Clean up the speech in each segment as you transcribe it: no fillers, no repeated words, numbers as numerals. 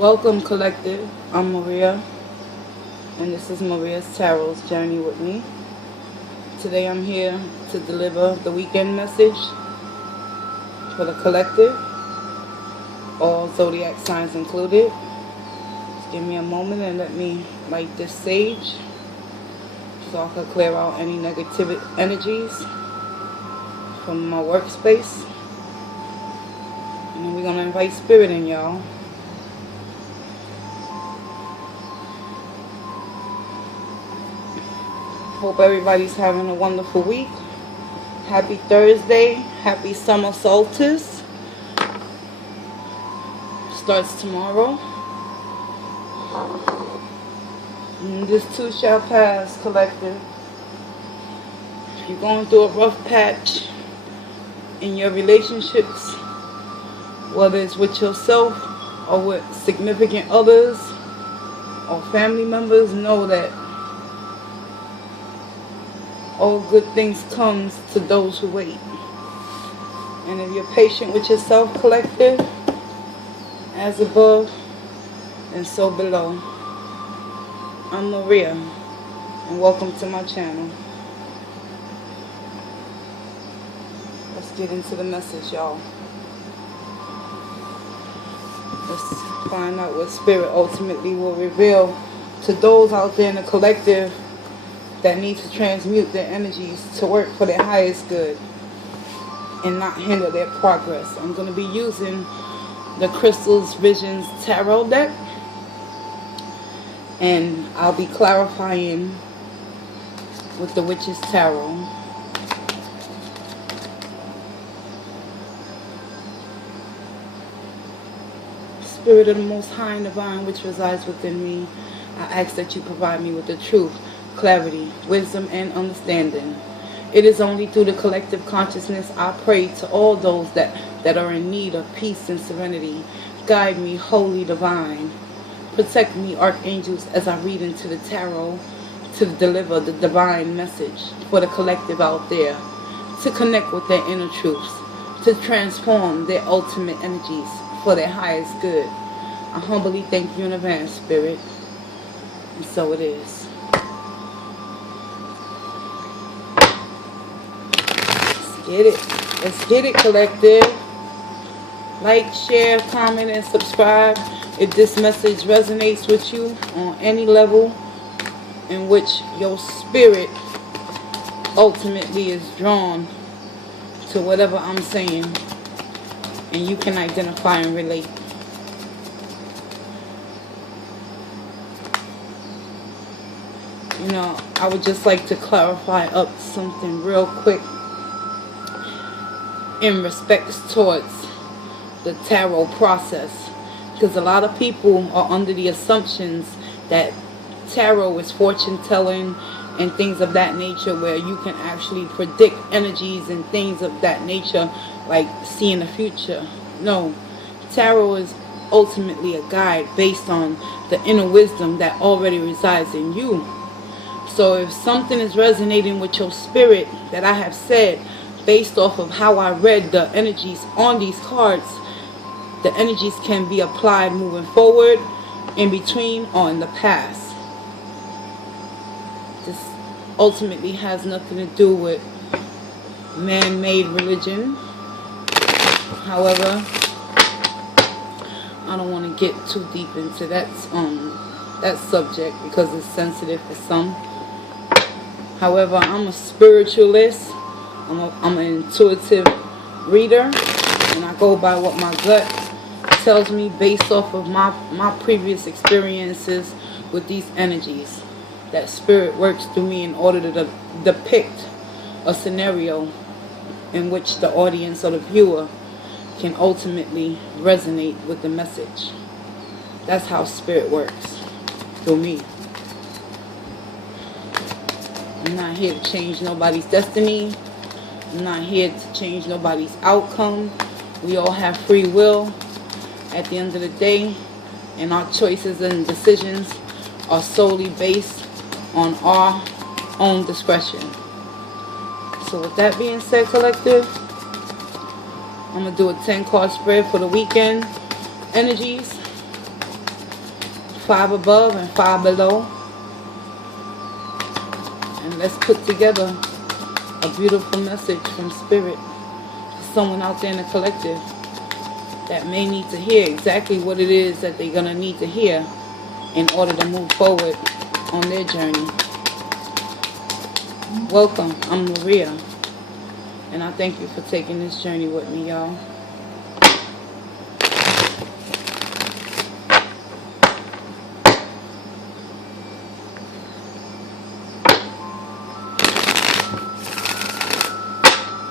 Welcome, collective. I'm Maria, and this is Maria's Tarot's Journey with me. Today I'm here to deliver the weekend message for the collective, all zodiac signs included. Just give me a moment and let me light this sage so I can clear out any negative energies from my workspace. And then we're going to invite spirit in, y'all. Hope everybody's having a wonderful week. Happy Thursday. Happy summer solstice. Starts tomorrow. And this too shall pass, collective. If you're going through a rough patch in your relationships, whether it's with yourself or with significant others or family members, know that all good things comes to those who wait. And if you're patient with yourself, collective, as above and so below. I'm Maria, and welcome to my channel. Let's get into the message, y'all. Let's find out what spirit ultimately will reveal to those out there in the collective that need to transmute their energies to work for their highest good and not hinder their progress. I'm going to be using the Crystals Visions Tarot deck, and I'll be clarifying with the Witch's Tarot. Spirit of the Most High and Divine, which resides within me, I ask that you provide me with the truth, clarity, wisdom, and understanding. It is only through the collective consciousness I pray to all those that are in need of peace and serenity. Guide me, Holy Divine. Protect me, Archangels, as I read into the tarot to deliver the divine message for the collective out there, to connect with their inner truths, to transform their ultimate energies for their highest good. I humbly thank you in advance, Spirit. And so it is. Let's get it, collective. Like, share, comment, and subscribe if this message resonates with you on any level in which your spirit ultimately is drawn to whatever I'm saying and you can identify and relate. You know, I would just like to clarify up something real quick in respects towards the tarot process, because a lot of people are under the assumptions that tarot is fortune telling and things of that nature, where you can actually predict energies and things of that nature, like seeing the future. No, tarot is ultimately a guide based on the inner wisdom that already resides in you. So if something is resonating with your spirit that I have said, based off of how I read the energies on these cards, the energies can be applied moving forward, in between, or in the past. This ultimately has nothing to do with man-made religion. However, I don't want to get too deep into that subject because it's sensitive for some. However, I'm a spiritualist. I'm an intuitive reader, and I go by what my gut tells me based off of my previous experiences with these energies. That spirit works through me in order to depict a scenario in which the audience or the viewer can ultimately resonate with the message. That's how spirit works through me. I'm not here to change nobody's destiny. I'm not here to change nobody's outcome. We all have free will at the end of the day, and our choices and decisions are solely based on our own discretion. So with that being said, collective, I'm going to do a 10 card spread for the weekend energies. 5 above and 5 below. And let's put together a beautiful message from Spirit for someone out there in the collective that may need to hear exactly what it is that they're going to need to hear in order to move forward on their journey. Welcome, I'm Maria, and I thank you for taking this journey with me, y'all.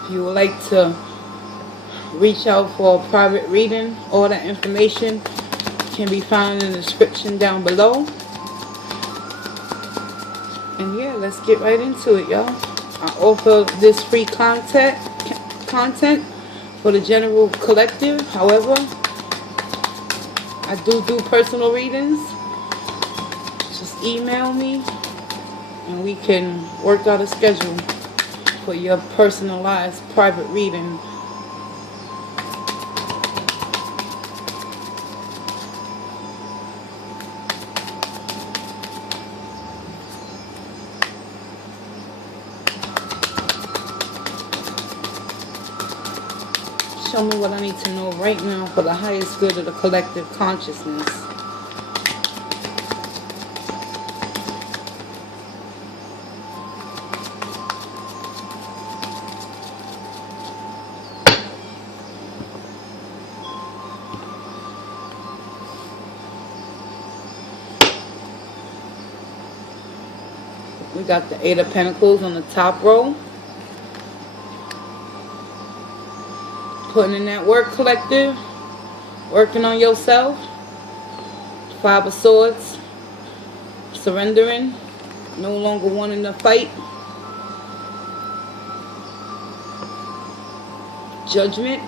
If you would like to reach out for a private reading, all that information can be found in the description down below. And yeah, let's get right into it, y'all. I offer this free content for the general collective. However, I do personal readings. Just email me and we can work out a schedule for your personalized private reading. Show me what I need to know right now for the highest good of the collective consciousness. We got the 8 of Pentacles on the top row. Putting in that work, collective. Working on yourself. 5 of Swords. Surrendering. No longer wanting to fight. Judgment.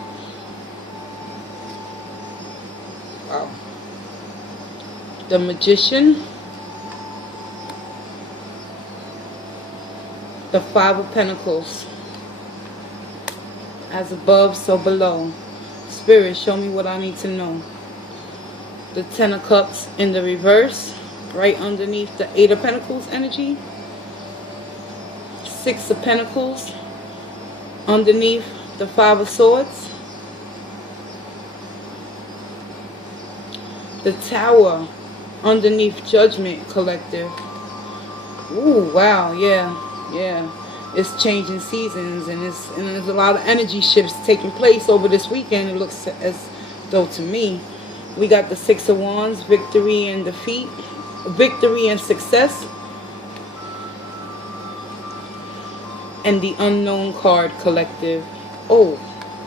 Wow. The Magician. The 5 of Pentacles. As above, so below. Spirit, show me what I need to know. The 10 of Cups in the reverse. Right underneath the 8 of Pentacles energy. 6 of Pentacles. Underneath the 5 of Swords. The Tower underneath Judgment, collective. Ooh, wow, yeah. It's changing seasons, and there's a lot of energy shifts taking place over this weekend. It looks as though to me. We got the 6 of Wands, victory and defeat, victory and success, and the Unknown card, collective. Oh,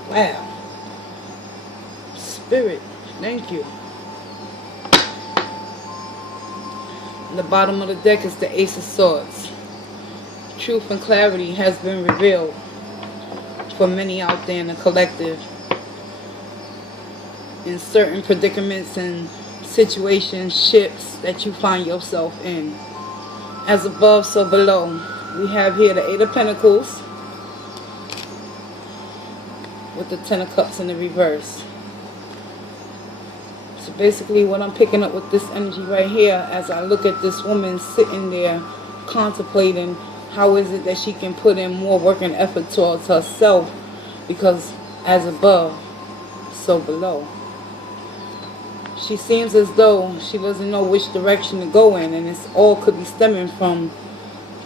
wow. Spirit, thank you. The bottom of the deck is the Ace of Swords. Truth and clarity has been revealed for many out there in the collective. In certain predicaments and situationships that you find yourself in. As above, so below. We have here the 8 of Pentacles with the 10 of Cups in the reverse. So basically what I'm picking up with this energy right here, as I look at this woman sitting there contemplating how is it that she can put in more work and effort towards herself, because as above, so below. She seems as though she doesn't know which direction to go in, and it's all could be stemming from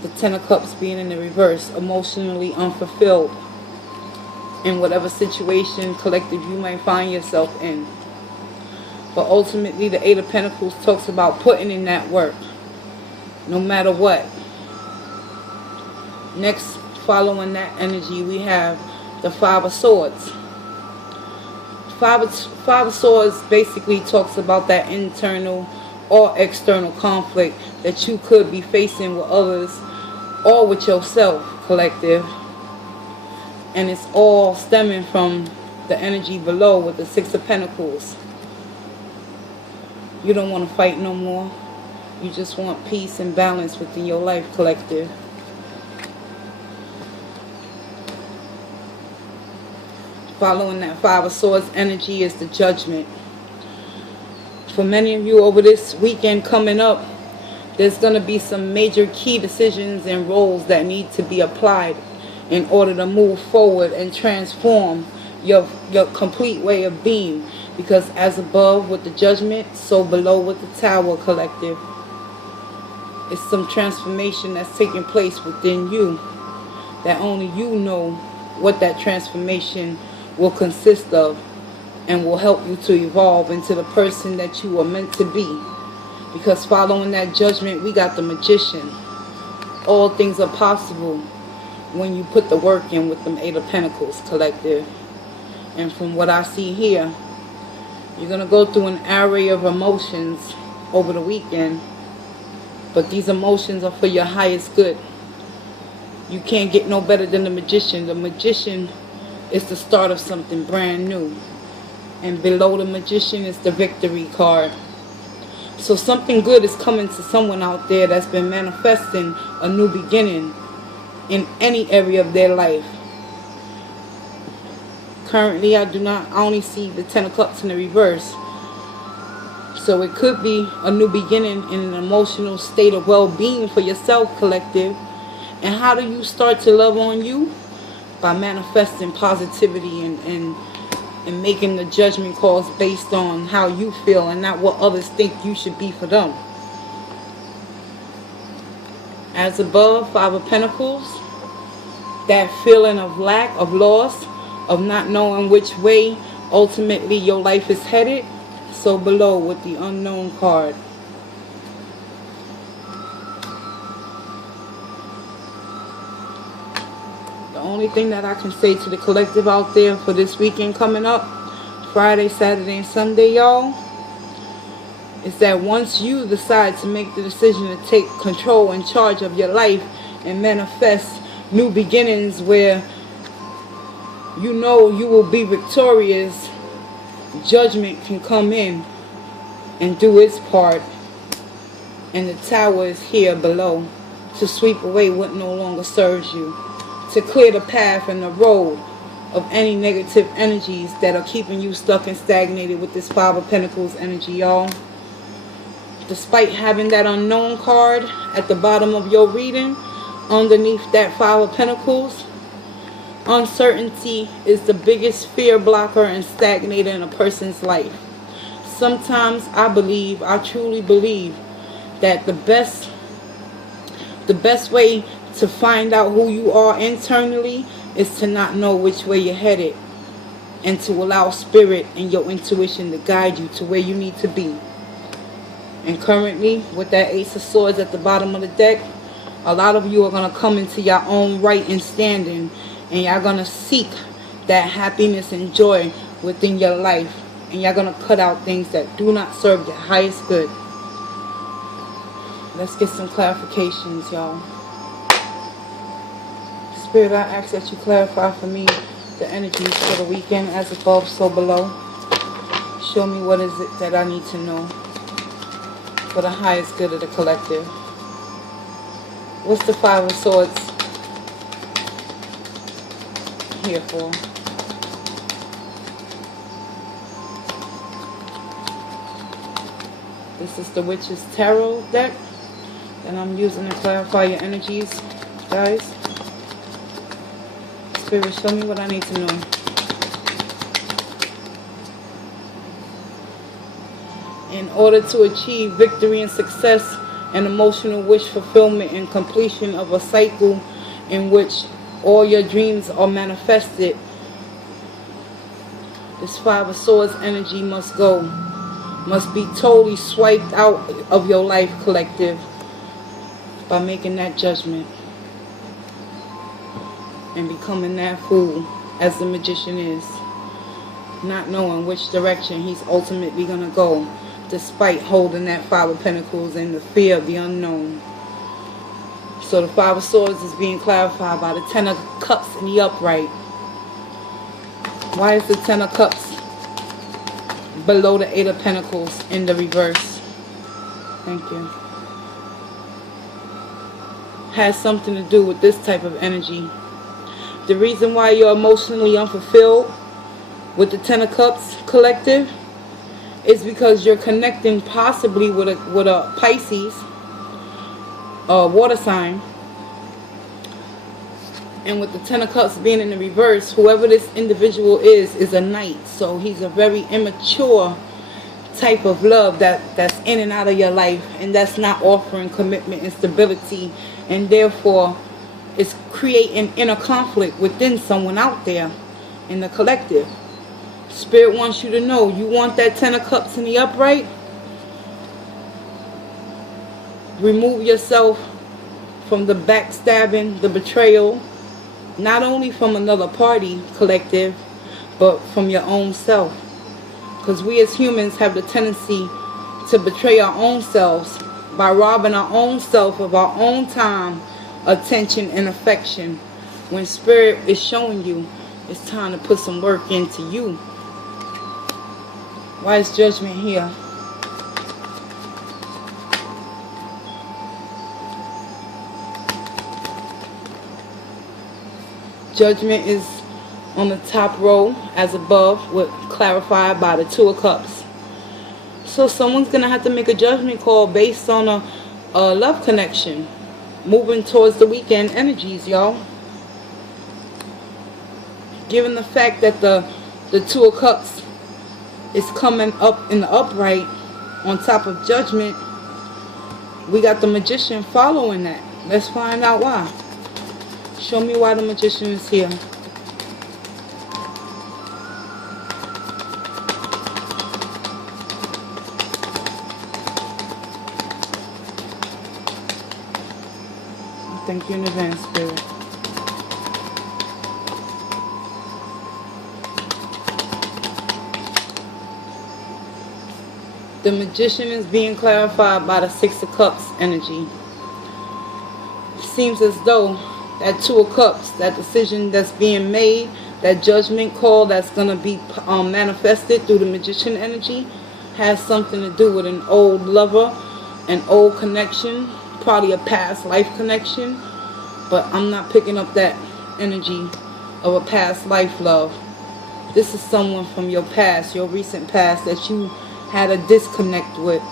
the 10 of Cups being in the reverse, emotionally unfulfilled in whatever situation, collective, you might find yourself in. But ultimately, the 8 of Pentacles talks about putting in that work, no matter what. Next, following that energy, we have the 5 of Swords. 5 of Swords basically talks about that internal or external conflict that you could be facing with others or with yourself, collective. And it's all stemming from the energy below with the 6 of Pentacles. You don't want to fight no more. You just want peace and balance within your life, collective. Following that 5 of Swords energy is the Judgment. For many of you over this weekend coming up, there's going to be some major key decisions and roles that need to be applied in order to move forward and transform your complete way of being. Because as above with the Judgment, so below with the Tower collective. It's some transformation that's taking place within you that only you know what that transformation will consist of, and will help you to evolve into the person that you are meant to be. Because following that Judgment, we got the Magician. All things are possible when you put the work in with them 8 of Pentacles collective. And from what I see here, you're going to go through an array of emotions over the weekend. But these emotions are for your highest good. You can't get no better than the Magician. The Magician is the start of something brand new. And below the Magician is the Victory card. So something good is coming to someone out there that's been manifesting a new beginning in any area of their life. Currently, I only see the 10 of Cups in the reverse. So it could be a new beginning in an emotional state of well-being for yourself, collective. And how do you start to love on you? By manifesting positivity and making the judgment calls based on how you feel and not what others think you should be for them. As above, 5 of Pentacles. That feeling of lack, of loss, of not knowing which way ultimately your life is headed. So below with the Unknown card. The only thing that I can say to the collective out there for this weekend coming up, Friday, Saturday, and Sunday, y'all, is that once you decide to make the decision to take control and charge of your life and manifest new beginnings where you know you will be victorious, Judgment can come in and do its part, and the Tower is here below to sweep away what no longer serves you, to clear the path and the road of any negative energies that are keeping you stuck and stagnated with this 5 of Pentacles energy, y'all. Despite having that Unknown card at the bottom of your reading, underneath that 5 of Pentacles, uncertainty is the biggest fear blocker and stagnator in a person's life. Sometimes I truly believe that the best way to find out who you are internally is to not know which way you're headed, and to allow spirit and your intuition to guide you to where you need to be. And currently, with that Ace of Swords at the bottom of the deck, a lot of you are going to come into your own right and standing, and you're going to seek that happiness and joy within your life. And you're going to cut out things that do not serve your highest good. Let's get some clarifications, y'all. Spirit, I ask that you clarify for me the energies for the weekend, as above, so below. Show me what is it that I need to know for the highest good of the collective. What's the 5 of Swords here for? This is the Witch's Tarot deck that I'm using to clarify your energies, guys. Spirit, show me what I need to know. In order to achieve victory and success and emotional wish fulfillment and completion of a cycle in which all your dreams are manifested, this 5 of Swords energy must go. Must be totally swiped out of your life, collective, by making that judgment and becoming that fool as the Magician is, not knowing which direction he's ultimately going to go, despite holding that 5 of Pentacles and the fear of the unknown. So the 5 of Swords is being clarified by the 10 of Cups in the upright. Why is the 10 of Cups below the 8 of Pentacles in the reverse? Thank you. Has something to do with this type of energy. The reason why you're emotionally unfulfilled with the 10 of Cups collective is because you're connecting possibly with a Pisces, a water sign. And with the Ten of Cups being in the reverse, whoever this individual is a knight. So he's a very immature type of love that's in and out of your life, and that's not offering commitment and stability, and therefore it's creating inner conflict within someone out there in the collective. Spirit wants you to know, you want that Ten of Cups in the upright? Remove yourself from the backstabbing, the betrayal, not only from another party, collective, but from your own self. Because we as humans have the tendency to betray our own selves by robbing our own self of our own time, attention, and affection. When Spirit is showing you it's time to put some work into you. Why is Judgment here? Judgment is on the top row as above, with clarified by the Two of Cups. So someone's going to have to make a judgment call based on a love connection. Moving towards the weekend energies, y'all. Given the fact that the Two of Cups is coming up in the upright on top of Judgment, we got the Magician following that. Let's find out why. Show me why the Magician is here. Thank you in advance, Spirit. The Magician is being clarified by the Six of Cups energy. Seems as though that Two of Cups, that decision that's being made, that judgment call that's going to be manifested through the Magician energy, has something to do with an old lover, an old connection, probably a past life connection. But I'm not picking up that energy of a past life love. This is someone from your past, your recent past, that you had a disconnect with.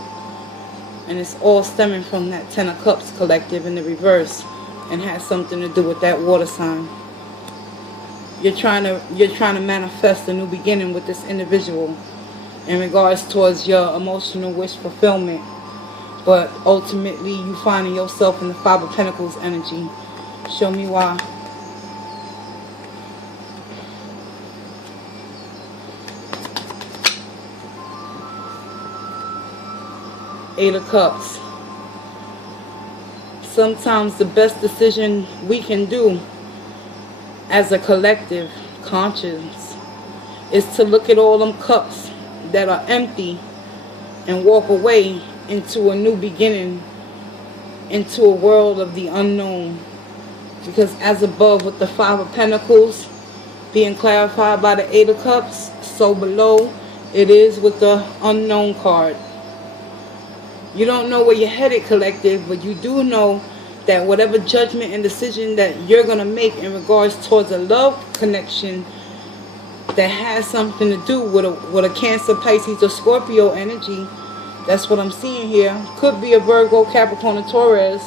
And it's all stemming from that Ten of Cups collective in the reverse, and has something to do with that water sign. You're trying to manifest a new beginning with this individual in regards towards your emotional wish fulfillment. But ultimately you finding yourself in the Five of Pentacles energy. Show me why. Eight of Cups. Sometimes the best decision we can do as a collective conscience is to look at all them cups that are empty and walk away into a new beginning, into a world of the unknown. Because as above with the Five of Pentacles being clarified by the Eight of Cups, so below it is with the unknown card. You don't know where you're headed, collective, but you do know that whatever judgment and decision that you're going to make in regards towards a love connection that has something to do with a Cancer, Pisces, or Scorpio energy, that's what I'm seeing here. Could be a Virgo, Capricorn, or Taurus.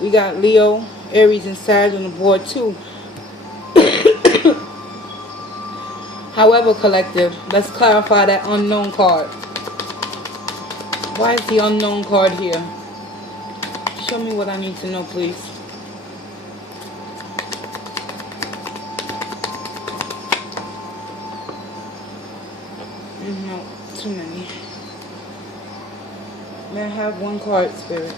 We got Leo, Aries, and Sag on the board too. However, collective, let's clarify that unknown card. Why is the unknown card here? Show me what I need to know, please. No, too many. May I have one card, Spirit?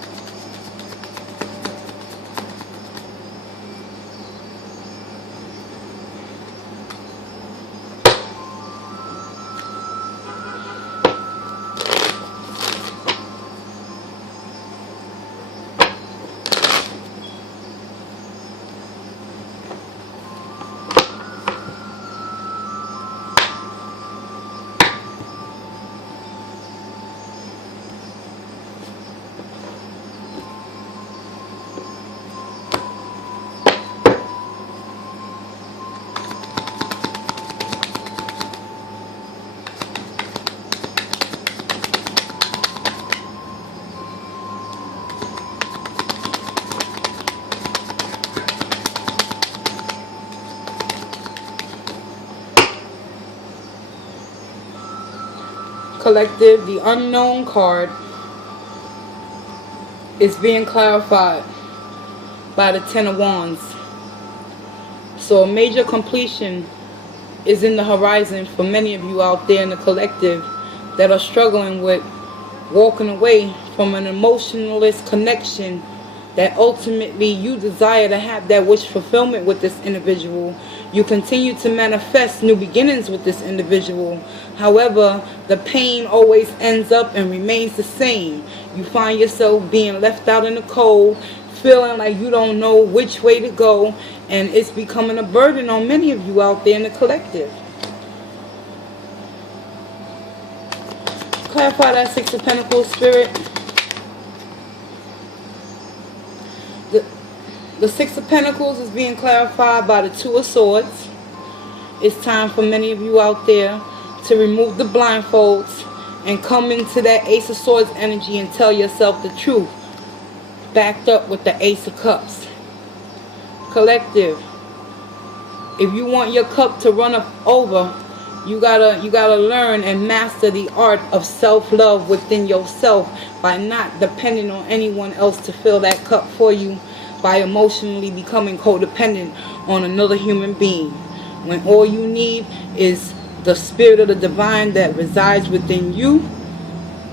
Collective, the unknown card is being clarified by the Ten of Wands. So a major completion is in the horizon for many of you out there in the collective that are struggling with walking away from an emotionless connection that ultimately you desire to have that wish fulfillment with this individual. You continue to manifest new beginnings with this individual. However, the pain always ends up and remains the same. You find yourself being left out in the cold, feeling like you don't know which way to go, and it's becoming a burden on many of you out there in the collective. Clarify that Six of Pentacles, Spirit. The Six of Pentacles is being clarified by the Two of Swords. It's time for many of you out there to remove the blindfolds and come into that Ace of Swords energy and tell yourself the truth, backed up with the Ace of Cups. Collective, if you want your cup to run up over, you gotta learn and master the art of self-love within yourself by not depending on anyone else to fill that cup for you, by emotionally becoming codependent on another human being, when all you need is the spirit of the divine that resides within you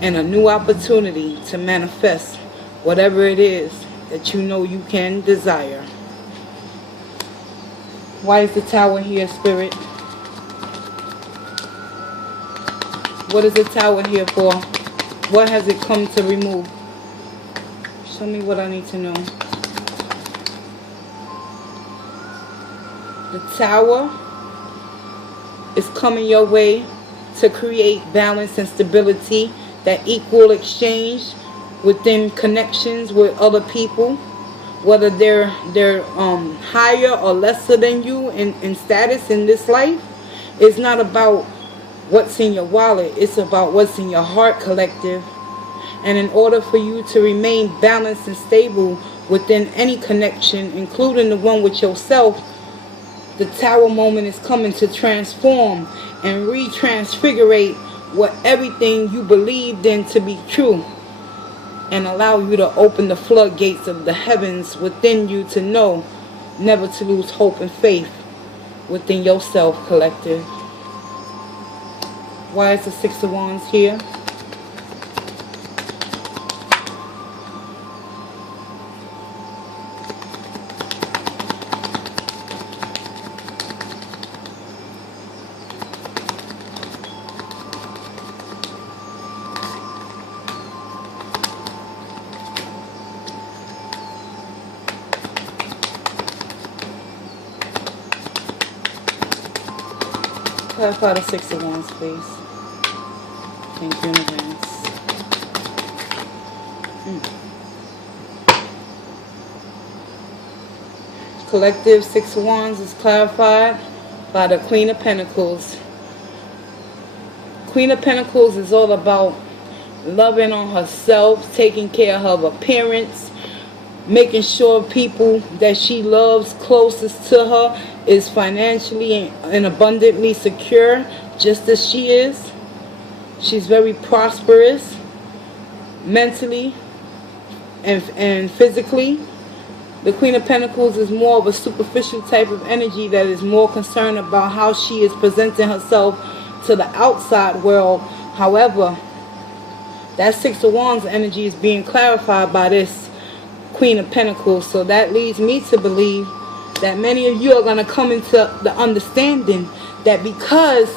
and a new opportunity to manifest whatever it is that you know you can desire. Why is the Tower here, Spirit? What is the Tower here for? What has it come to remove? Show me what I need to know. The Tower is coming your way to create balance and stability, that equal exchange within connections with other people, whether they're higher or lesser than you in status in this life. It's not about what's in your wallet, it's about what's in your heart, collective. And in order for you to remain balanced and stable within any connection, including the one with yourself, the Tower moment is coming to transform and retransfigurate what everything you believed in to be true, and allow you to open the floodgates of the heavens within you to know never to lose hope and faith within yourself, collective. Why is the Six of Wands here? Clarify the Six of Wands, please. Thank you in advance. Collective, Six of Wands is clarified by the Queen of Pentacles. Queen of Pentacles is all about loving on herself, taking care of her appearance, making sure people that she loves closest to her is financially and abundantly secure, just as she is. She's very prosperous mentally and physically. The Queen of Pentacles is more of a superficial type of energy that is more concerned about how she is presenting herself to the outside world. However, that Six of Wands energy is being clarified by this Queen of Pentacles. So that leads me to believe that many of you are going to come into the understanding that because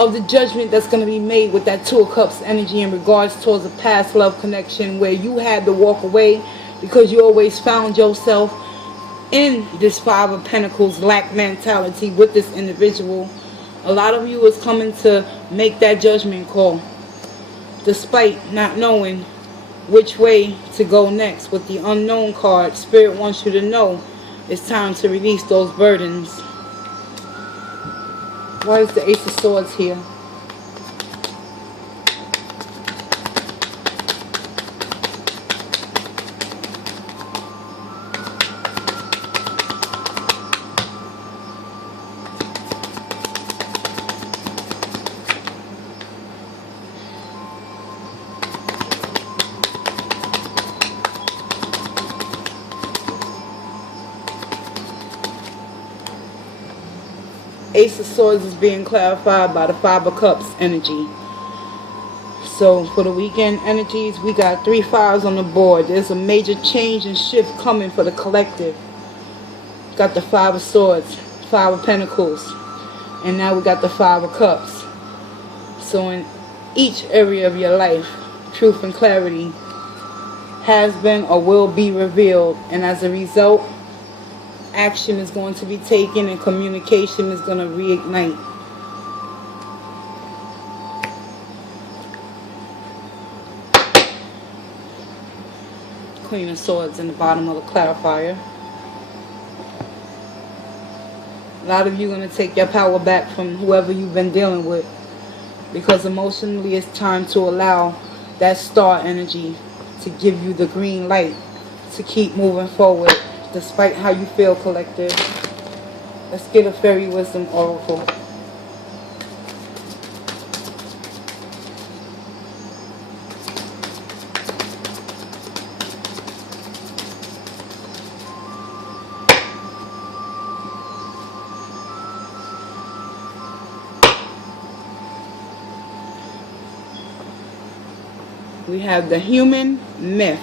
of the judgment that's going to be made with that Two of Cups energy in regards towards a past love connection where you had to walk away because you always found yourself in this Five of Pentacles lack mentality with this individual, a lot of you is coming to make that judgment call despite not knowing which way to go next. With the unknown card, Spirit wants you to know it's time to release those burdens. Why is the Ace of Swords here? Ace of Swords is being clarified by the Five of Cups energy. So for the weekend energies, we got 3 fives on the board. There's a major change and shift coming for the collective. Got the Five of Swords, Five of Pentacles, and now we got the Five of Cups. So in each area of your life, truth and clarity has been or will be revealed, and as a result, action is going to be taken and communication is going to reignite. Queen of Swords in the bottom of the clarifier. A lot of you are going to take your power back from whoever you've been dealing with, because emotionally it's time to allow that star energy to give you the green light to keep moving forward despite how you feel, collective. Let's get a fairy wisdom oracle. We have the human myth.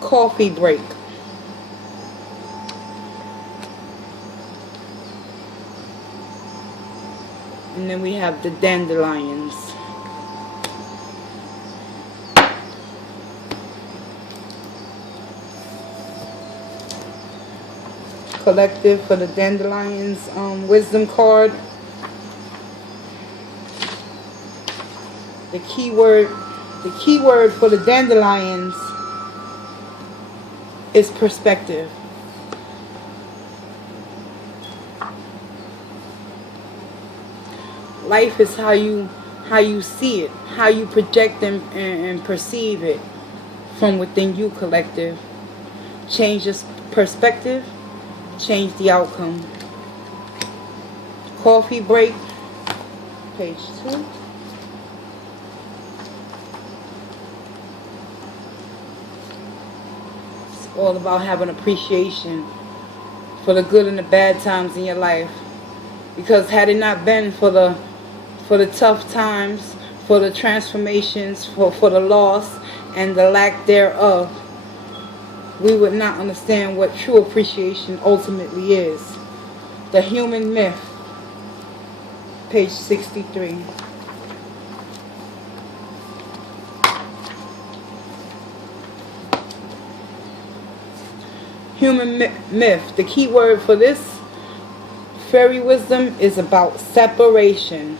Coffee break. And then we have the dandelions. Collective for the dandelions wisdom card. The keyword for the dandelions is perspective. Life is how you see it, how you project and perceive it from within you, collective. Change your perspective, change the outcome. Coffee break, page 2. It's all about having appreciation for the good and the bad times in your life. Because had it not been for the tough times, for the transformations, for the loss and the lack thereof, we would not understand what true appreciation ultimately is. The human myth, page 63. Human myth. The key word for this fairy wisdom is about separation.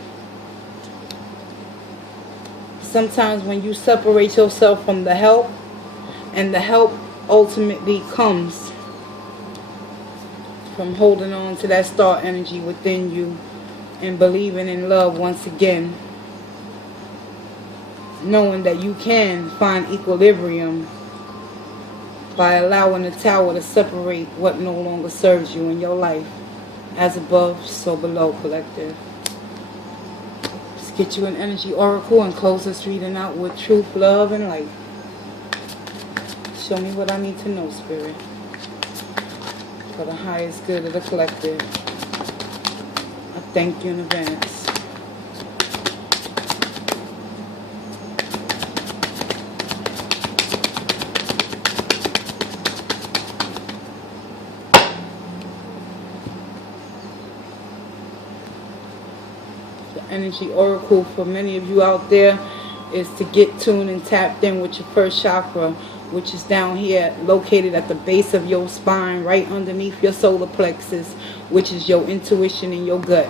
Sometimes when you separate yourself from the help, and the help ultimately comes from holding on to that star energy within you and believing in love once again, knowing that you can find equilibrium by allowing the tower to separate what no longer serves you in your life. As above, so below, collective. Let's get you an energy oracle and close this reading out with truth, love, and light. Show me what I need to know, Spirit, for the highest good of the collective. I thank you in advance. The energy oracle for many of you out there is to get tuned and tapped in with your first chakra, which is down here, located at the base of your spine, right underneath your solar plexus, which is your intuition and your gut.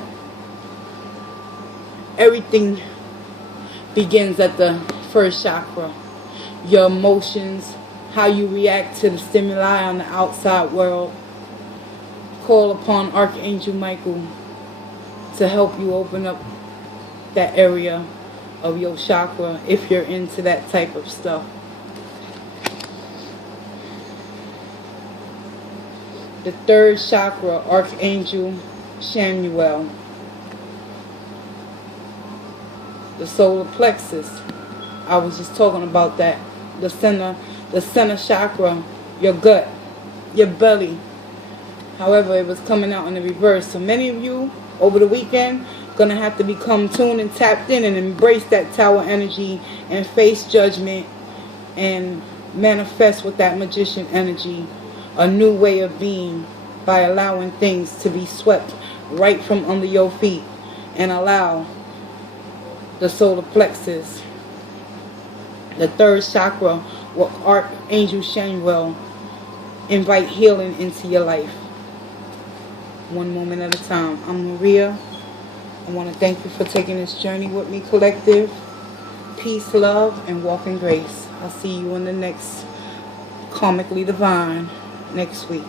Everything begins at the first chakra. Your emotions, how you react to the stimuli on the outside world. Call upon Archangel Michael to help you open up that area of your chakra if you're into that type of stuff. The third chakra, Archangel Shamuel. The solar plexus. I was just talking about that. The center the center chakra, your gut, your belly. However, it was coming out in the reverse. So many of you over the weekend going to have to become tuned and tapped in and embrace that tower energy and face judgment and manifest with that magician energy a new way of being by allowing things to be swept right from under your feet and allow the solar plexus, the third chakra, what Archangel Shanwell invite healing into your life. One moment at a time. I'm Maria. I want to thank you for taking this journey with me, collective. Peace, love, and walk in grace. I'll see you in the next Karmically Divine next week.